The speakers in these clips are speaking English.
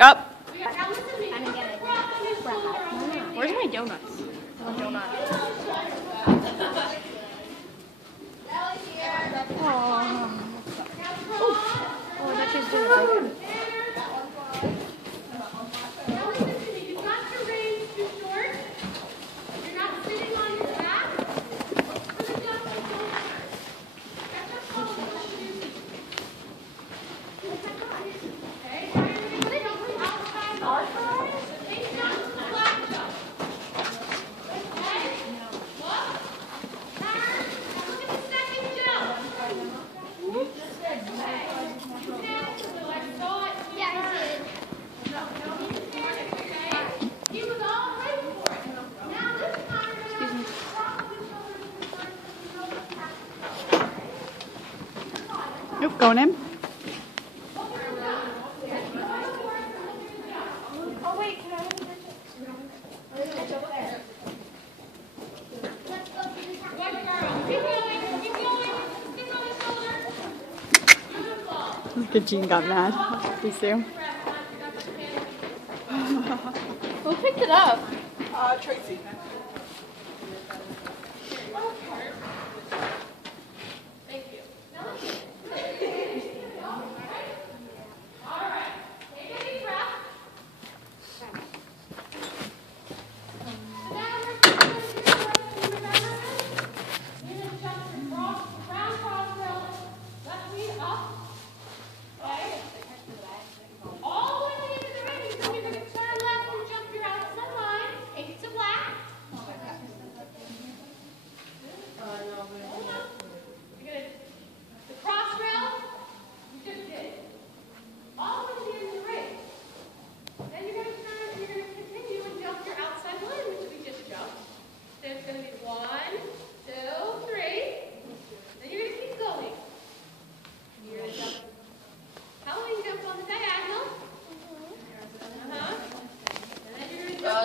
Up. Where's my donuts? Oh, that tastes good. Nope, going in. Oh wait, can I have a Look at Jean got mad. You see? Who picked it up? Tracy.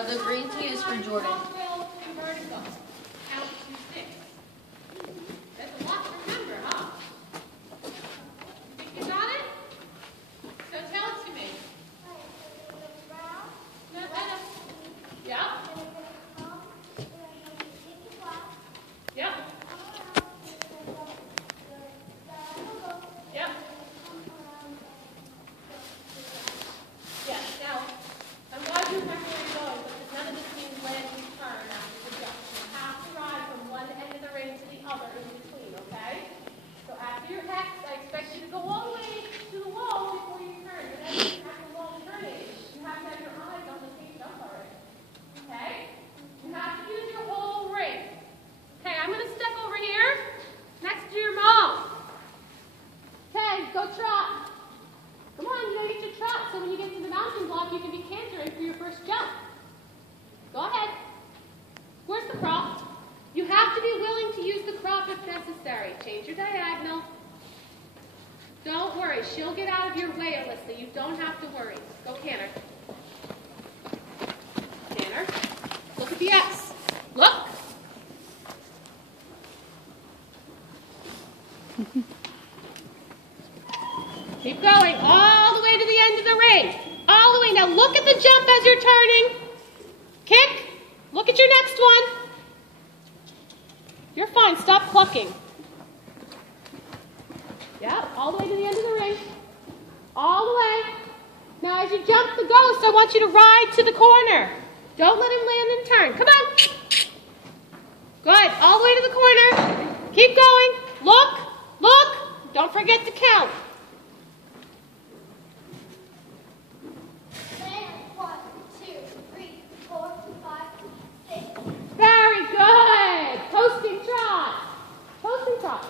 The green tea is for Jordan. That's a lot to remember, huh? Think you got it? So tell it to me. No, yeah. Yep. Yep. Yes. Now, I'm glad you remember where you're going, because none of this means land and turn after the jump. You have to ride from one end of the ring to the other in between, okay? So after your hex, I expect you to go all the way to the wall before you turn. But then you have to wall turning. You have to have your eyes on the big jump already. Okay? You have to use your whole ring. Okay, I'm going to step over here next to your mom. Okay, go trot. Come on, you gotta get your trot so when you get to the mountain block, you can be cantering for your first jump. Go ahead. Where's the crop? You have to be willing to use the crop if necessary. Change your diagonal. Don't worry, she'll get out of your way, Alyssa. You don't have to worry. Go canter. Canter. Look at the X. Look. Keep going all the way to the end of the ring. All the way. Now look at the jump as you're turning. Kick. Look at your next one. You're fine. Stop clucking. Yeah, all the way to the end of the ring. All the way. Now as you jump the ghost, I want you to ride to the corner. Don't let him land and turn. Come on. Good. All the way to the corner. Keep going. Look. Look. Don't forget to count. Very good. Posting trot. Posting trot.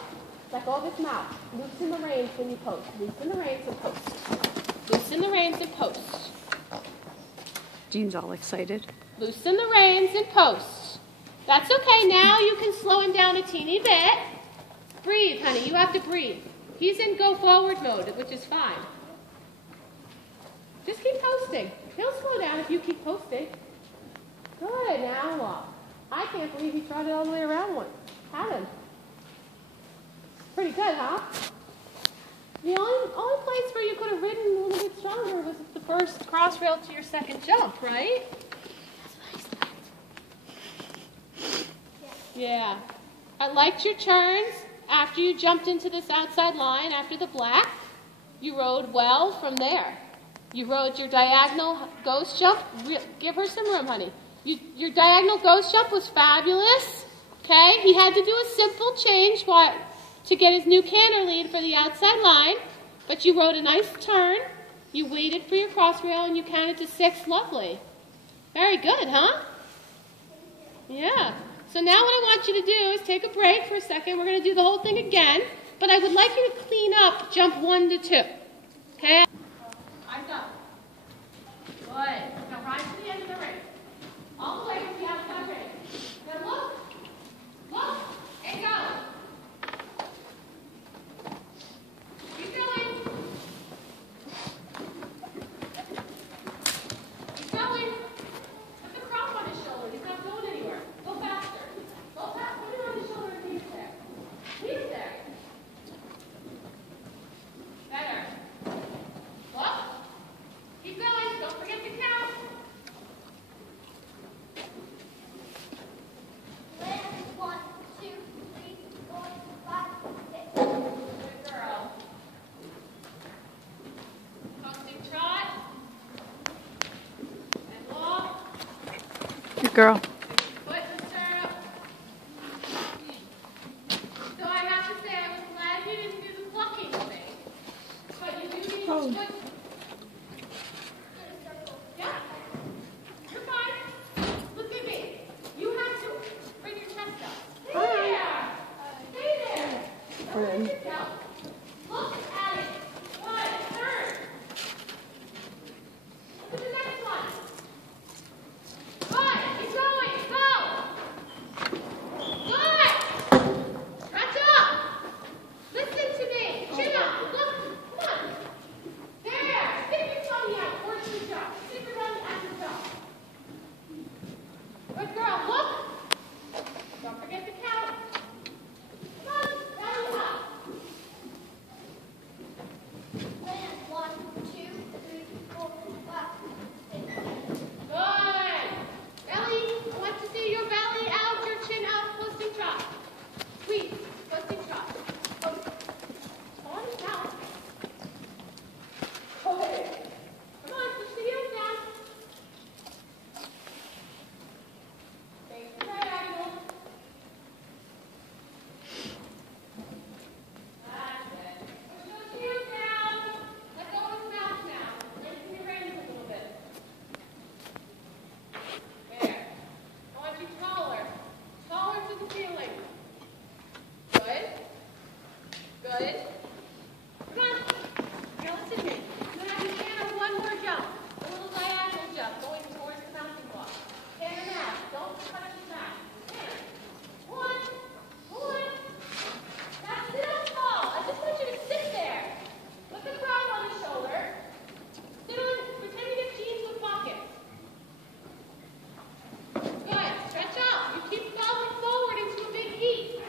Let go of his mouth. Loosen the reins when you post. Loosen the reins and post. Loosen the reins and post. Jean's all excited. Loosen the reins and post. That's okay. Now you can slow him down a teeny bit. Breathe, honey. You have to breathe. He's in go forward mode, which is fine. Just keep posting. He'll slow down if you keep posting. Good. Now walk. I can't believe he trotted all the way around one. Had him. Pretty good, huh? The only place where you could have ridden a little bit stronger was the first cross rail to your second jump, right? Yeah. I liked your turns after you jumped into this outside line after the black. You rode well from there. You rode your diagonal ghost jump. Give her some room, honey. Your diagonal ghost jump was fabulous. Okay? He had to do a simple change to get his new canter lead for the outside line, but you rode a nice turn. You waited for your cross rail and you counted to 6. Lovely. Very good, huh? Yeah. So now what I want you to do is take a break for a second. We're going to do the whole thing again, but I would like you to clean up jump 1 to 2. Okay? Eyes up. Good. Now ride to the end of the ring. All the way to the outside ring. Now look. Look. And go. Keep going. Keep going. Put the crop on his shoulder. He's not going anywhere. Go faster. Go fast. Put it on his shoulder and leave it there. Leave it there. Better. Look. Keep going. Don't forget to count. One, two, three, 4, 5, 6. Good girl. Coasting trot. And walk. Good girl. Foot in the stirrup. So I have to say, I was glad you didn't do the plucking thing. But you do need to put... Yeah. You're fine. Look at me. You have to bring your chest up. Stay there. Stay there. Don't sit down. Look at it. Good. Turn. Look at the next one. Good. Keep going. Go. Good. Stretch up. Listen to me. Chin up. Look. Come on. There. Stick your tummy out towards the jump. Stick your tummy at the jump. Good girl. Look. Don't forget to count. Come on. Belly up. Land. 1, 2, 3, 4, 5, 6. Good. Belly. I want to see your belly out, your chin out, twisting trot. Squeeze. Twisting trot. Coast. On and down. Good. Come on, push the heels down. Face the diagonal. That's it. Push those heels down. Let go of his mouth now. Lengthen your reins a little bit. There. I want you taller. Taller to the ceiling. Good. Good. Come on. Now listen to me. You have to canter 1 more jump. A little diagonal jump going towards the mountain block. Canter now. Don't touch the mat. Canter. 1. Now sit up tall. I just want you to sit there. Put the crop on his shoulder. Sit on, pretend you get jeans with pockets. Good. Stretch out. You keep falling forward into a big heat.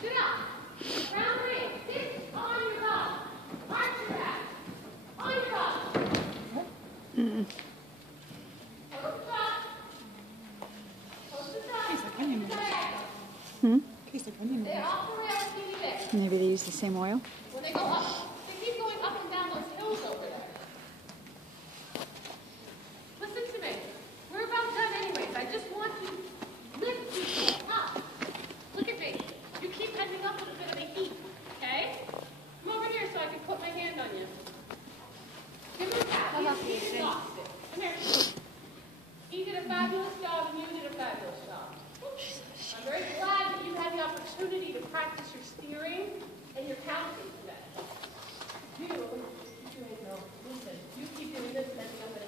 Sit up. Round ring. Sit on your butt. Arch your back. On your butt. Close the top. Close the top. Stay off the rails, skinny dip. Maybe they use the same oil. When they go up, they keep going up and down those hills over there. Listen to me. We're about done anyways. I just want you to lift yourself up. Look at me. You keep ending up with a bit of a heat, okay? Come over here so I can put my hand on you. Give him a tap. He's exhausted. Come here. He did a fabulous job and you did a fabulous job. I'm very glad that you had the opportunity to practice your steering and your counting today. You ain't no, listen, you keep doing this and then the other